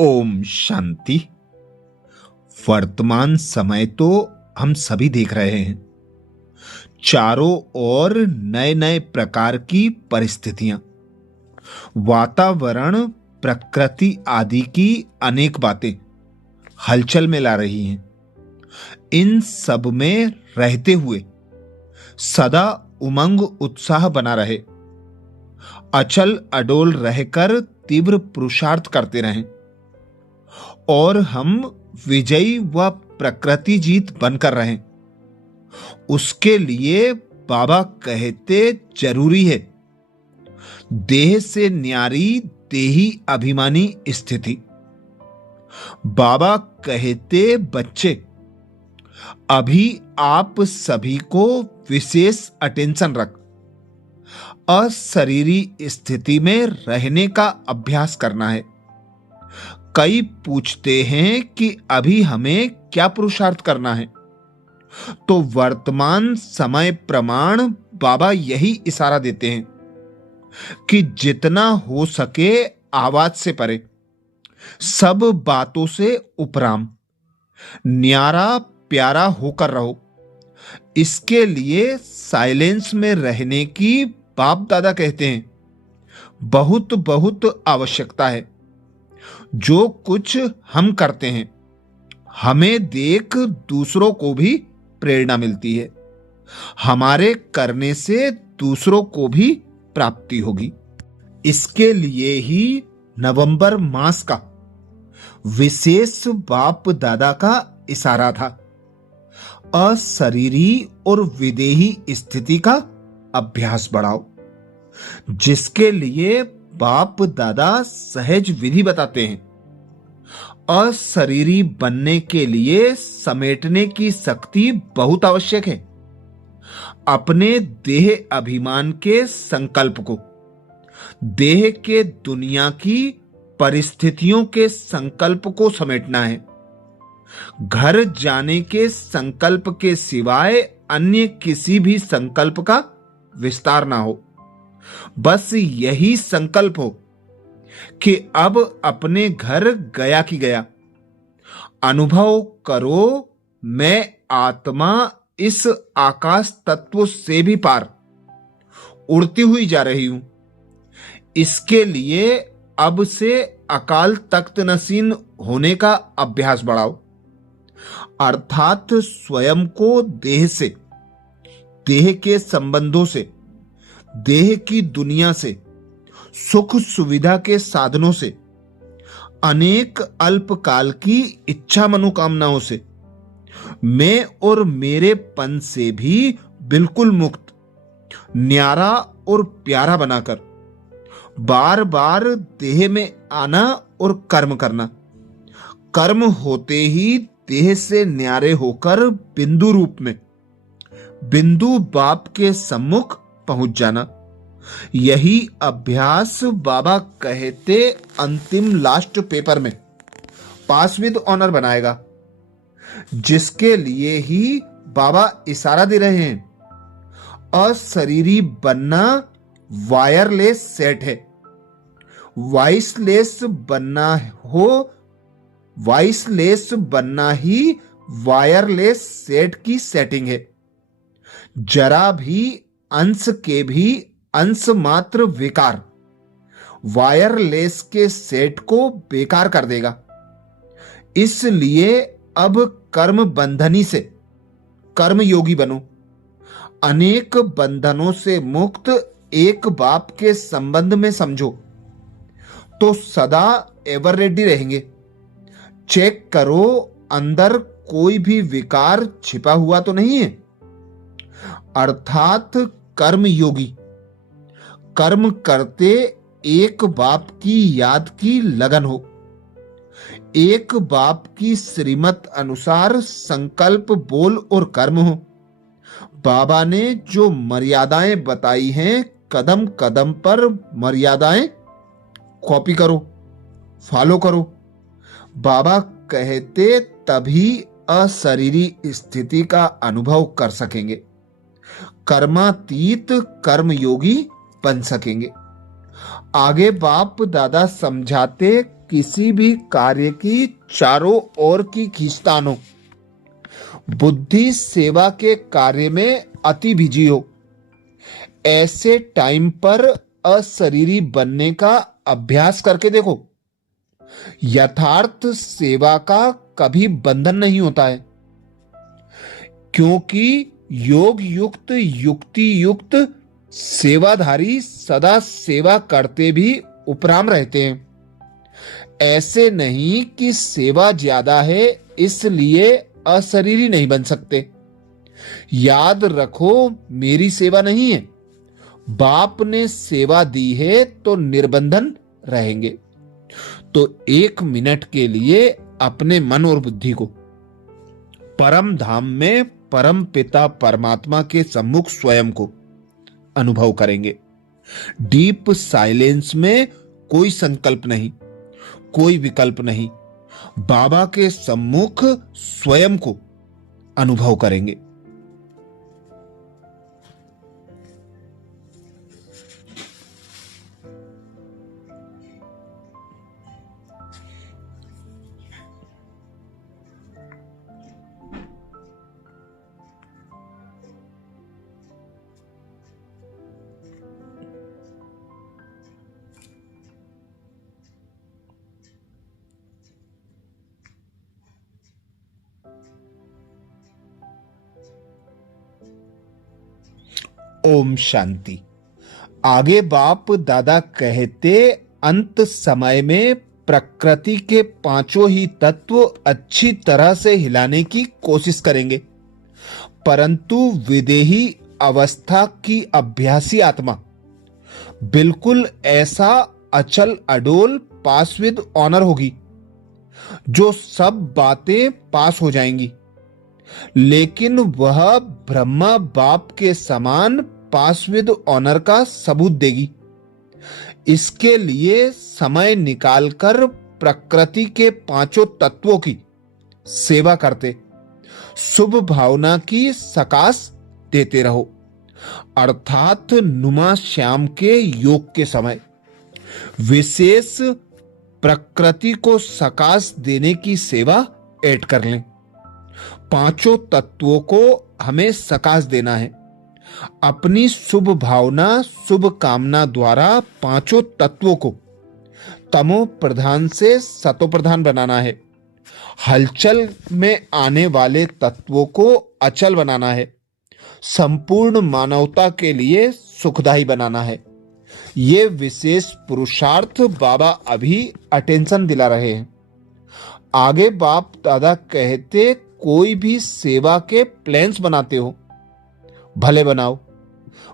ओम शांति। वर्तमान समय तो हम सभी देख रहे हैं। चारों ओर नए नए प्रकार की परिस्थितियां, वातावरण, प्रकृति आदि की अनेक बातें हलचल में ला रही हैं। इन सब में रहते हुए सदा उमंग उत्साह बना रहे, अचल अडोल रहकर तीव्र पुरुषार्थ करते रहें और हम विजयी व प्रकृति जीत बनकर रहें। उसके लिए बाबा कहते जरूरी है देह से न्यारी देही अभिमानी स्थिति। बाबा कहते बच्चे, अभी आप सभी को विशेष अटेंशन रख अशरीरी स्थिति में रहने का अभ्यास करना है। कई पूछते हैं कि अभी हमें क्या पुरुषार्थ करना है, तो वर्तमान समय प्रमाण बाबा यही इशारा देते हैं कि जितना हो सके आवाज से परे, सब बातों से उपराम, न्यारा प्यारा होकर रहो। इसके लिए साइलेंस में रहने की बाप दादा कहते हैं बहुत बहुत आवश्यकता है। जो कुछ हम करते हैं हमें देख दूसरों को भी प्रेरणा मिलती है। हमारे करने से दूसरों को भी प्राप्ति होगी। इसके लिए ही नवंबर मास का विशेष बाप दादा का इशारा था। अशरीरी और विदेही स्थिति का अभ्यास बढ़ाओ, जिसके लिए बाप दादा सहज विधि बताते हैं। अशरीरी बनने के लिए समेटने की शक्ति बहुत आवश्यक है। अपने देह अभिमान के संकल्प को देह के दुनिया की परिस्थितियों के संकल्प को समेटना है। घर जाने के संकल्प के सिवाय अन्य किसी भी संकल्प का विस्तार ना हो। बस यही संकल्प हो कि अब अपने घर गया कि गया। अनुभव करो मैं आत्मा इस आकाश तत्व से भी पार उड़ती हुई जा रही हूं। इसके लिए अब से अकाल तख्त नसीन होने का अभ्यास बढ़ाओ, अर्थात स्वयं को देह से, देह के संबंधों से, देह की दुनिया से, सुख सुविधा के साधनों से, अनेक अल्पकाल की इच्छा मनोकामनाओं से, मैं और मेरेपन से भी बिल्कुल मुक्त, न्यारा और प्यारा बनाकर बार बार देह में आना और कर्म करना। कर्म होते ही देह से न्यारे होकर बिंदु रूप में, बिंदु बाप के सम्मुख पहुंच जाना। यही अभ्यास बाबा कहते अंतिम लास्ट पेपर में पास विद ऑनर बनाएगा, जिसके लिए ही बाबा इशारा दे रहे हैं। अशरीरी बनना वायरलेस सेट है। वॉइसलेस बनना हो, वॉइसलेस बनना ही वायरलेस सेट की सेटिंग है। जरा भी अंश के भी अंश मात्र विकार वायरलेस के सेट को बेकार कर देगा। इसलिए अब कर्म बंधनी से कर्म योगी बनो। अनेक बंधनों से मुक्त एक बाप के संबंध में समझो तो सदा एवर रेडी रहेंगे। चेक करो अंदर कोई भी विकार छिपा हुआ तो नहीं है। अर्थात कर्म योगी, कर्म करते एक बाप की याद की लगन हो, एक बाप की श्रीमत अनुसार संकल्प, बोल और कर्म हो। बाबा ने जो मर्यादाएं बताई हैं, कदम कदम पर मर्यादाएं कॉपी करो, फॉलो करो। बाबा कहते तभी अशरीरी स्थिति का अनुभव कर सकेंगे, कर्मातीत कर्मयोगी बन सकेंगे। आगे बाप दादा समझाते किसी भी कार्य की चारों ओर की खींचतान हो, बुद्धि सेवा के कार्य में अति बिजी हो, ऐसे टाइम पर अशरीरी बनने का अभ्यास करके देखो। यथार्थ सेवा का कभी बंधन नहीं होता है, क्योंकि योग युक्त युक्ति युक्त सेवाधारी सदा सेवा करते भी उपराम रहते हैं। ऐसे नहीं कि सेवा ज्यादा है इसलिए अशरीरी नहीं बन सकते। याद रखो, मेरी सेवा नहीं है, बाप ने सेवा दी है तो निर्बंधन रहेंगे। तो 1 मिनट के लिए अपने मन और बुद्धि को परम धाम में परम पिता परमात्मा के सम्मुख स्वयं को अनुभव करेंगे। डीप साइलेंस में कोई संकल्प नहीं, कोई विकल्प नहीं, बाबा के सम्मुख स्वयं को अनुभव करेंगे। ओम शांति। आगे बाप दादा कहते, अंत समय में प्रकृति के पांचों ही तत्व अच्छी तरह से हिलाने की कोशिश करेंगे, परंतु विदेही अवस्था की अभ्यासी आत्मा बिल्कुल ऐसा अचल अडोल पास विद ऑनर होगी, जो सब बातें पास हो जाएंगी, लेकिन वह ब्रह्मा बाप के समान पास विद ऑनर का सबूत देगी। इसके लिए समय निकालकर प्रकृति के पांचों तत्वों की सेवा करते शुभ भावना की सकाश देते रहो, अर्थात नुमा श्याम के योग के समय विशेष प्रकृति को सकाश देने की सेवा ऐड कर लें। पांचों तत्वों को हमें सकाश देना है। अपनी शुभ भावना शुभ कामना द्वारा पांचों तत्वों को तमो प्रधान से सतो प्रधान बनाना है। हलचल में आने वाले तत्वों को अचल बनाना है। संपूर्ण मानवता के लिए सुखदायी बनाना है। ये विशेष पुरुषार्थ बाबा अभी अटेंशन दिला रहे हैं। आगे बाप दादा कहते, कोई भी सेवा के प्लान्स बनाते हो, भले बनाओ,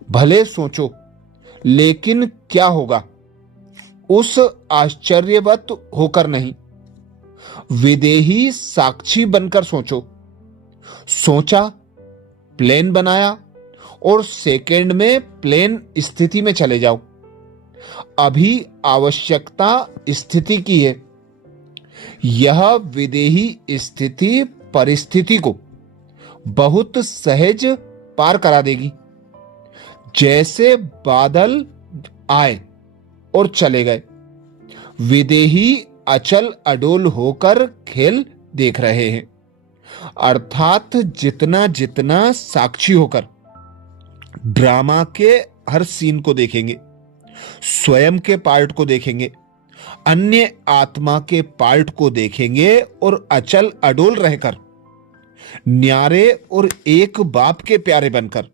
भले सोचो, लेकिन क्या होगा उस आश्चर्यवत होकर नहीं, विदेही साक्षी बनकर सोचो। सोचा, प्लान बनाया और सेकंड में प्लेन स्थिति में चले जाओ। अभी आवश्यकता स्थिति की है। यह विदेही स्थिति परिस्थिति को बहुत सहज पार करा देगी। जैसे बादल आए और चले गए, विदेही अचल अडोल होकर खेल देख रहे हैं। अर्थात जितना जितना साक्षी होकर ड्रामा के हर सीन को देखेंगे, स्वयं के पार्ट को देखेंगे, अन्य आत्मा के पार्ट को देखेंगे और अचल अडोल रहकर न्यारे और एक बाप के प्यारे बनकर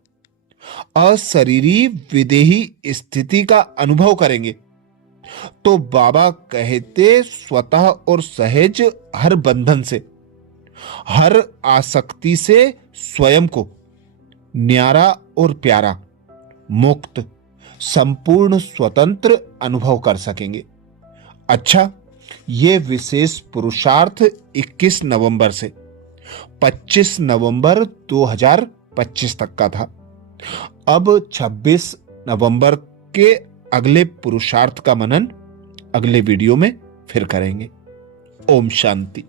अशरीरी विदेही स्थिति का अनुभव करेंगे, तो बाबा कहते स्वतः और सहज हर बंधन से, हर आसक्ति से स्वयं को न्यारा और प्यारा, मुक्त, संपूर्ण स्वतंत्र अनुभव कर सकेंगे। अच्छा, ये विशेष पुरुषार्थ 21 नवंबर से 25 नवंबर 2025 तक का था। अब 26 नवंबर के अगले पुरुषार्थ का मनन अगले वीडियो में फिर करेंगे। ओम शांति।